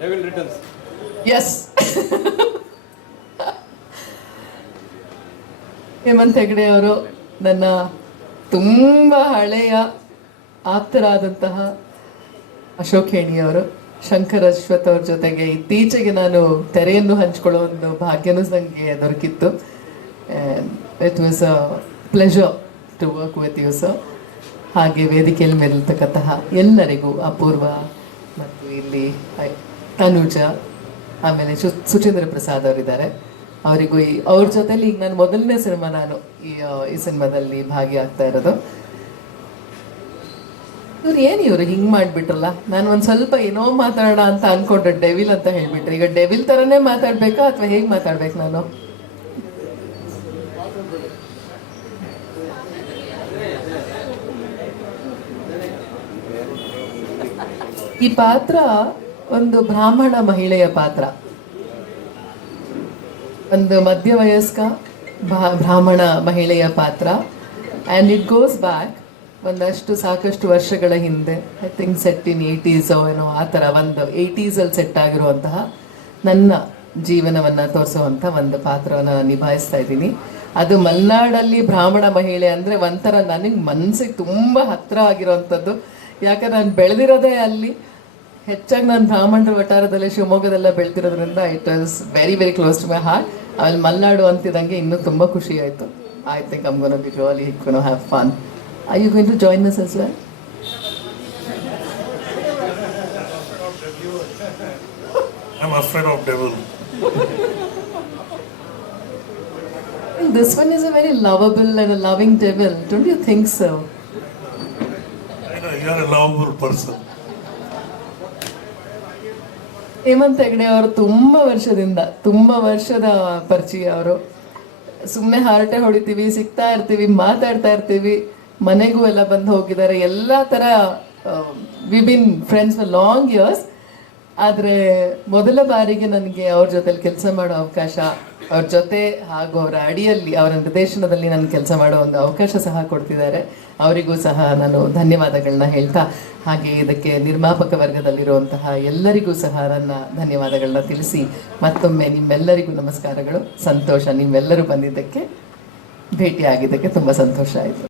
Devil returns. S Hemant Hegde ಅವರು ನನ್ನ ತುಂಬ ಹಳೆಯ ಆಪ್ತರಾದಂತಹ ಅಶೋಕ್ ಹೇಣಿಯವರು ಶಂಕರ್ ಅಶ್ವಥ್ ಅವ್ರ ಜೊತೆಗೆ ಇತ್ತೀಚೆಗೆ ನಾನು ತೆರೆಯನ್ನು ಹಂಚ್ಕೊಳ್ಳೋ ಒಂದು ಭಾಗ್ಯನೂ ನನಗೆ ದೊರಕಿತ್ತು. It was a pleasure to work with you sir ಹಾಗೆ ವೇದಿಕೆಯಲ್ಲಿ ಮೇಲಿರ್ತಕ್ಕಂತಹ ಎಲ್ಲರಿಗೂ ಅಪೂರ್ವ ಮತ್ತು ಇಲ್ಲಿ ತನುಜ ಆಮೇಲೆ ಶು, ಸುಚೇಂದ್ರ ಪ್ರಸಾದ್ ಅವರಿದ್ದಾರೆ. ಅವರಿಗೂ ಈ, ಅವ್ರ ಜೊತೆಲಿ ಈಗ ನಾನು ಮೊದಲನೇ ಸಿನಿಮಾ ನಾನು ಈ ಈ ಸಿನಿಮಾದಲ್ಲಿ ಭಾಗಿಯಾಗ್ತಾ ಇರೋದು. ಇವ್ರು ಏನು ಇವರು ಹಿಂಗ್ ಮಾಡಿಬಿಟ್ರಲ್ಲ? ನಾನು ಒಂದು ಸ್ವಲ್ಪ ಏನೋ ಮಾತಾಡೋಣ ಅಂತ ಅನ್ಕೊಂಡ್ರೆ ಡೆವಿಲ್ ಅಂತ ಹೇಳ್ಬಿಟ್ರೆ. ಈಗ ಡೆವಿಲ್ ತರನೇ ಮಾತಾಡ್ಬೇಕಾ ಅಥವಾ ಹೇಗ್ ಮಾತಾಡ್ಬೇಕು ನಾನು? ಈ ಪಾತ್ರ ಒಂದು ಬ್ರಾಹ್ಮಣ ಮಹಿಳೆಯ ಪಾತ್ರ. ಒಂದು ಮಧ್ಯವಯಸ್ಕ ವಯಸ್ಕ ಬ್ರಾಹ್ಮಣ ಮಹಿಳೆಯ ಪಾತ್ರ. ಆ್ಯಂಡ್ ಇಟ್ ಗೋಸ್ ಬ್ಯಾಕ್ ಒಂದಷ್ಟು ಸಾಕಷ್ಟು ವರ್ಷಗಳ ಹಿಂದೆ I think set in eighties ಏನೋ, ಆ ಥರ ಒಂದು ಏಯ್ಟೀಸಲ್ಲಿ ಸೆಟ್ ಆಗಿರುವಂತಹ ನನ್ನ ಜೀವನವನ್ನು ತೋರಿಸುವಂಥ ಒಂದು ಪಾತ್ರವನ್ನು ನಿಭಾಯಿಸ್ತಾ ಇದ್ದೀನಿ. ಅದು ಮಲೆನಾಡಲ್ಲಿ ಬ್ರಾಹ್ಮಣ ಮಹಿಳೆ ಅಂದರೆ ಒಂಥರ ನನಗೆ ಮನಸ್ಸಿಗೆ ತುಂಬ ಹತ್ತಿರ ಆಗಿರೋವಂಥದ್ದು. ಯಾಕಂದ್ರೆ ನಾನು ಬೆಳೆದಿರೋದೇ ಅಲ್ಲಿ ಹೆಚ್ಚಾಗಿ ನಾನು ಬ್ರಾಹ್ಮಣರ ವಟಾರದಲ್ಲಿ ಶಿವಮೊಗ್ಗದಲ್ಲ ಬೆಳ್ತಿರೋದ್ರಿಂದ it was very very close to my heart ಆಮೇಲೆ ಮಲ್ನಾಡು ಅಂತಿದಂಗೆ ಇನ್ನೂ ತುಂಬ ಖುಷಿ ಆಯಿತು I think am gonna be really gonna have fun I you going to join this as well I'm afraid of devil. This one is a very lovable and a loving devil, don't you think so? I know you are a lovable person. Hemant Hegde ಅವರು ತುಂಬ ವರ್ಷದಿಂದ, ತುಂಬ ವರ್ಷದ ಪರಿಚಯ ಅವರು. ಸುಮ್ಮನೆ ಹಾರಟೆ ಹೊಡಿತೀವಿ, ಸಿಗ್ತಾ ಇರ್ತೀವಿ, ಮಾತಾಡ್ತಾ ಇರ್ತೀವಿ, ಮನೆಗೂ ಎಲ್ಲ ಬಂದು ಹೋಗಿದ್ದಾರೆ. ಎಲ್ಲ ತರ we been friends for long years ಆದರೆ ಮೊದಲ ಬಾರಿಗೆ ನನಗೆ ಅವ್ರ ಜೊತೆಲಿ ಕೆಲಸ ಮಾಡೋ ಅವಕಾಶ, ಅವ್ರ ಜೊತೆ ಹಾಗೂ ಅವರ ಅಡಿಯಲ್ಲಿ, ಅವರ ನಿರ್ದೇಶನದಲ್ಲಿ ನಾನು ಕೆಲಸ ಮಾಡೋ ಒಂದು ಅವಕಾಶ ಸಹ ಕೊಡ್ತಿದ್ದಾರೆ. ಅವರಿಗೂ ಸಹ ನಾನು ಧನ್ಯವಾದಗಳನ್ನ ಹೇಳ್ತಾ, ಹಾಗೆ ಇದಕ್ಕೆ ನಿರ್ಮಾಪಕ ವರ್ಗದಲ್ಲಿರುವಂತಹ ಎಲ್ಲರಿಗೂ ಸಹ ನನ್ನ ಧನ್ಯವಾದಗಳನ್ನ ತಿಳಿಸಿ, ಮತ್ತೊಮ್ಮೆ ನಿಮ್ಮೆಲ್ಲರಿಗೂ ನಮಸ್ಕಾರಗಳು. ಸಂತೋಷ, ನಿಮ್ಮೆಲ್ಲರೂ ಬಂದಿದ್ದಕ್ಕೆ ಭೇಟಿಯಾಗಿದ್ದಕ್ಕೆ ತುಂಬ ಸಂತೋಷ ಆಯಿತು.